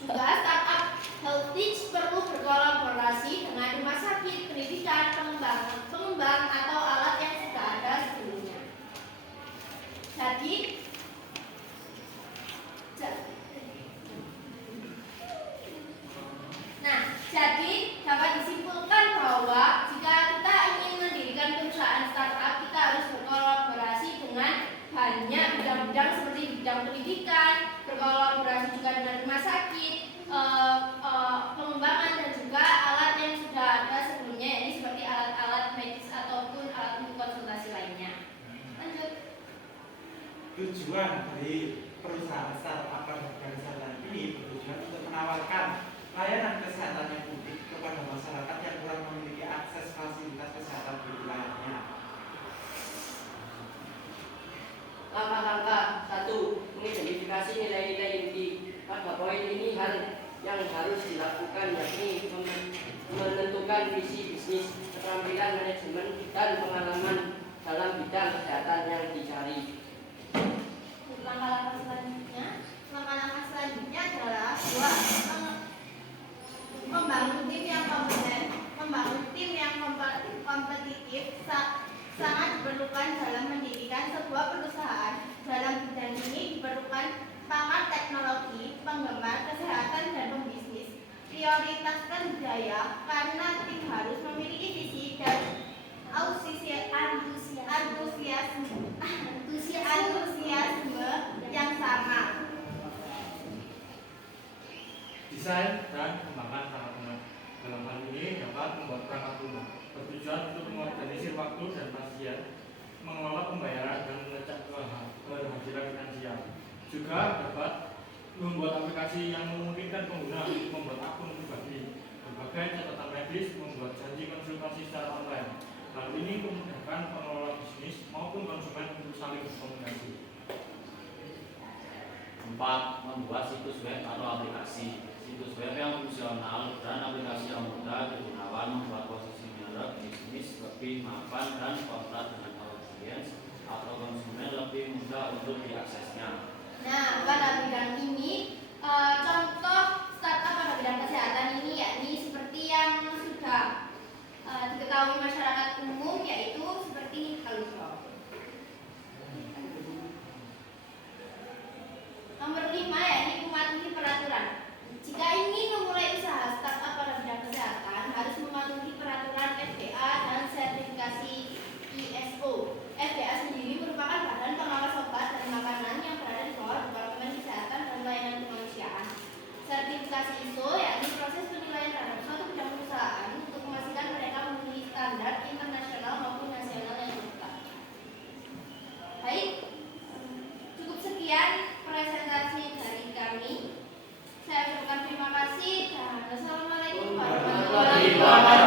Juga startup Healthy perlu berkolaborasi dengan rumah sakit, pendidikan, pengembang atau alat yang sudah ada sebelumnya. Jadi dapat disimpulkan bahwa jika kita ingin mendirikan perusahaan startup, kita harus berkolaborasi dengan banyak bidang-bidang seperti bidang pendidikan, berkolaborasi juga dengan rumah sakit, pengembangan dan juga alat yang sudah ada sebelumnya, ini seperti alat-alat medis ataupun alat untuk konsultasi lainnya. Lanjut. Tujuan dari perusahaan startup pada kesehatan ini bertujuan untuk menawarkan layanan kesehatan yang publik kepada masyarakat yang kurang memiliki akses fasilitas kesehatan di wilayahnya. Langkah-langkah 1. Mengidentifikasi nilai-nilai inti. Pada poin ini yang harus dilakukan yakni menentukan visi bisnis, keterampilan manajemen, dan pengalaman dalam bidang kesehatan yang dicari. Langkah-langkah selanjutnya adalah 2. Membangun tim yang kompeten. Membangun tim yang kompetitif sangat diperlukan dalam mendirikan sebuah perusahaan. Dalam bidang ini diperlukan pakar teknologi, penggemar kesehatan, dan pembisnis. Prioritaskan biaya karena tim harus memiliki visi dan antusiasme yang sama. Desain dan pengembangan perangkat lunak. Dalam hal ini dapat membuat perangkat lunak bertujuan untuk mengorganisir waktu dan pasien, mengelola pembayaran dan mengecek kehadiran finansial. Juga dapat membuat aplikasi yang memungkinkan pengguna untuk membuat akun pribadi, berbagai catatan medis, membuat janji konsultasi secara online. Hal ini memudahkan pengelola bisnis maupun konsumen untuk saling berkomunikasi. 4. Membuat situs web atau aplikasi. Situs web yang fungsional dan aplikasi yang mudah digunakan membuat posisi merek bisnis lebih mapan dan kontak dengan audiens atau konsumen lebih mudah untuk diaksesnya. Nah, pada bidang ini contoh startup pada bidang kesehatan ini yakni seperti yang sudah diketahui masyarakat umum, yaitu seperti Halusol. Nomor 5 yakni mematuhi peraturan. Jika ingin memulai usaha startup pada bidang kesehatan, harus mematuhi peraturan FDA dan sertifikasi ISO. FDA sendiri merupakan badan pengawas obat dan makanan yang berada di bawah Departemen Kesehatan dan Layanan Kemanusiaan. Sertifikasi ISO yakni proses penilaian terhadap suatu bidang perusahaan untuk memastikan mereka memenuhi standar internasional maupun nasional yang ditetapkan. Baik, cukup sekian presentasi dari kami. Saya ucapkan terima kasih dan wassalamualaikum warahmatullahi wabarakatuh.